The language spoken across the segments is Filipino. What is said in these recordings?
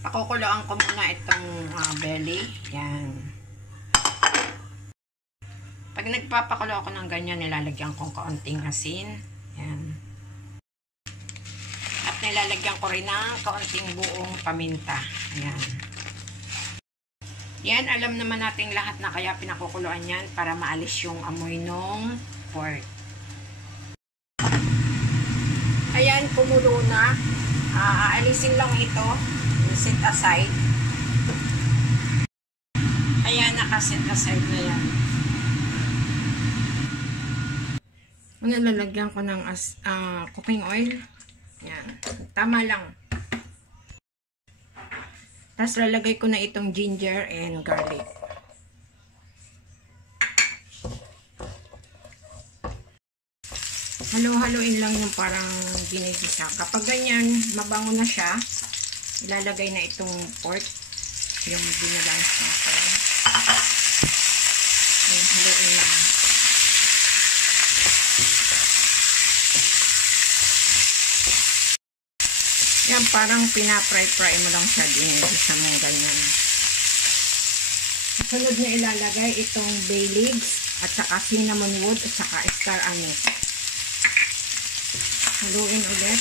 Pakukuloan ko muna itong belly. Yan. Pag nagpapakulo ako ng ganyan, nilalagyan ko kaunting asin. Yan. At nilalagyan ko rin ng kaunting buong paminta. Yan. Yan, alam naman natin lahat na kaya pinakukuluan yan para maalis yung amoy ng pork. Ayan, kumulo na. Aalisin lang ito. Set aside. Ayan, nakaset aside na yan. Lalagyan ko ng cooking oil. Yan. Tama lang. Tapos lalagay ko na itong ginger and garlic. Halo-haloin lang yung parang ginigisa. Kapag ganyan, mabango na siya, ilalagay na itong pork, yung binalance natin. Ayan, haluin lang. Yan, parang pinapry-fry mo lang siya, ginigisa mo ganyan. Sunod na ilalagay itong bay leaves, at saka cinnamon wood, at saka star anise. Haluin ulit.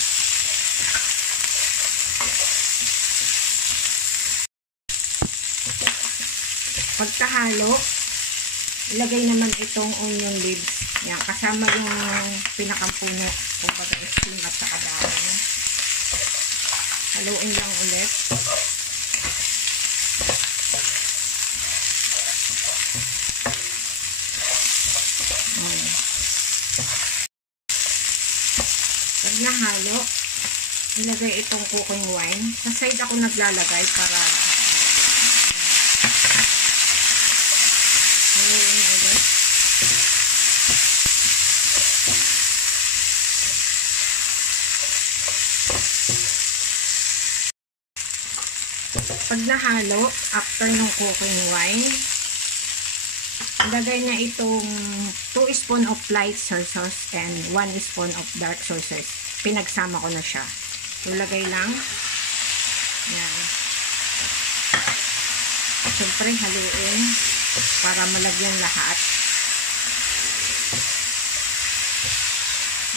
Pagkahalo, ilagay naman itong onion leaves. Yan, kasama yung pinakampuno, kumbaga steam at saka dahon. Haluin lang ulit. Pag nahalo, ilagay itong cooking wine. Sa side ako naglalagay para haluin ulit. Pag nahalo, after ng cooking wine, ilagay na itong 2 spoon of light soy sauce and 1 spoon of dark soy sauce. Pinagsama ko na siya. Ilagay lang. Yan. Siyempre, haluin para malagyan lahat.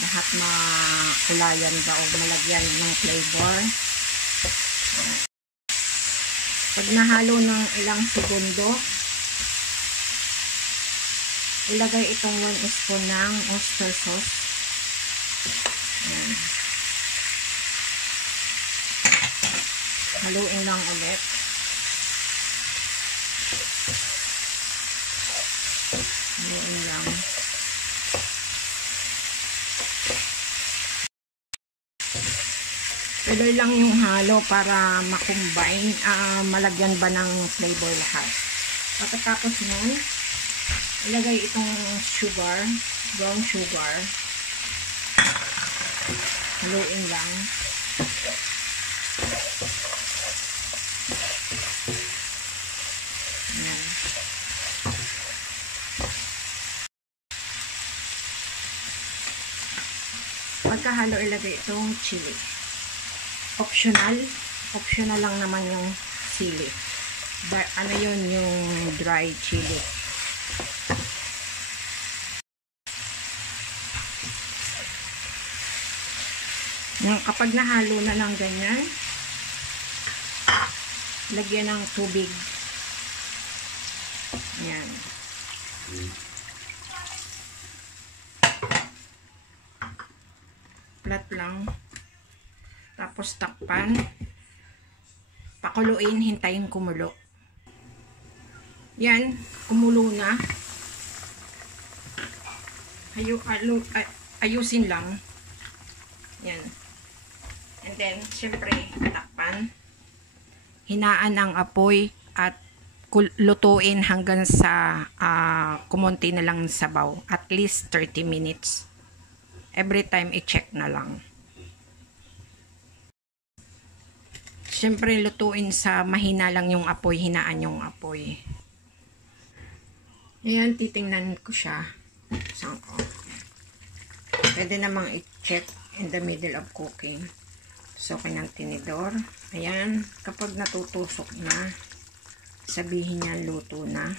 Lahat makulayan ba o malagyan ng flavor. Pag nahalo ng ilang segundo, ilagay itong 1 spoon ng oyster sauce. Ayan. Haluin lang ulit. Haluin lang. Tuloy lang yung halo para makombine, malagyan ba ng flavor lahat. Pagkatapos nun, ilagay itong sugar, brown sugar. Haluin lang. Ayan. Pagkahalo, ilagay itong chili. Optional lang naman yung chili. Ano yun, yung dry chili. Kapag nahalo na ng ganyan, lagyan ng tubig. Yan. Flat lang. Tapos takpan. Pakuluin, hintayin kumulo. Yan, kumulo na. Ayusin lang. Yan. And then, syempre, takpan. Hinaan ang apoy at lutuin hanggang sa kumonti na lang sabaw. At least 30 minutes. Every time, i-check na lang. Syempre, lutuin sa mahina lang yung apoy. Hinaan yung apoy. Ayan, titingnan ko siya. Saan ko? Pwede namang i-check in the middle of cooking. tusukin ng tinidor. Ayan, kapag natutusok na, sabihin niya luto na.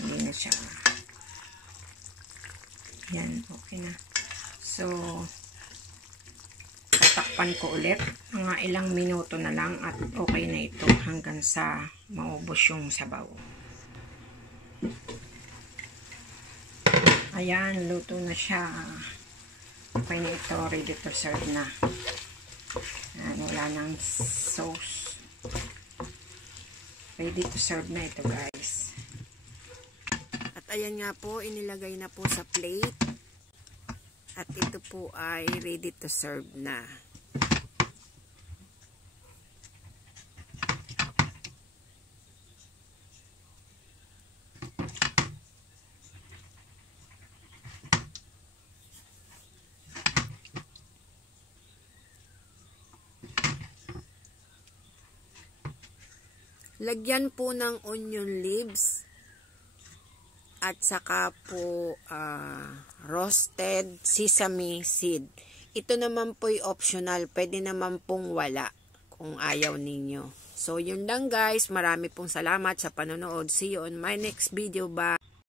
Hindi na siya. Ayan, okay na. So, tatakpan ko ulit. Mga ilang minuto na lang at okay na ito hanggang sa maubos yung sabaw. Ayan, luto na siya. Okay na ito, ready to serve na. Ayan, wala nang sauce. Ready to serve na ito, guys. At ayan nga po, inilagay na po sa plate. At ito po ay ready to serve na. Lagyan po ng onion leaves at saka po roasted sesame seed. Ito naman po ay optional. Pwede naman pong wala kung ayaw ninyo. So, yun lang guys. Marami pong salamat sa panonood. See you on my next video. Bye!